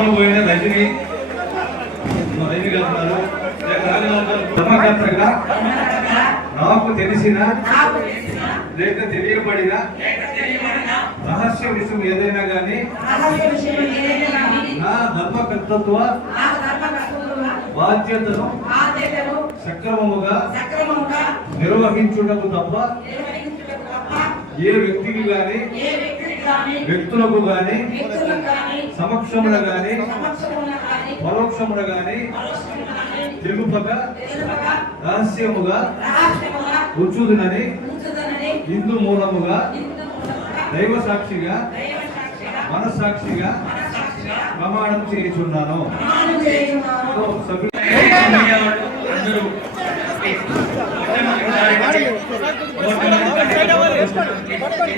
ఉత్తరం పోయిన రజని రజని గారు ధర్మకర్తగా నాకు తెలిసిన లేక తెలియబడిన రహస్య విషయం ఏదైనా కానీ నా ధర్మకర్తత్వ బాధ్యతను సక్రమముగా నిర్వహించుటకు తప్ప ఏ వ్యక్తికి గాని వ్యక్తులకు గాని సమక్షమున గాని పరోక్షమున గాని తెలుపక రహస్యముగా ఉంచుదునని హిందూ మూలముగా దైవ సాక్షిగా మనసాక్షిగా ప్రమాణం చేయుచున్నాను. అందరూ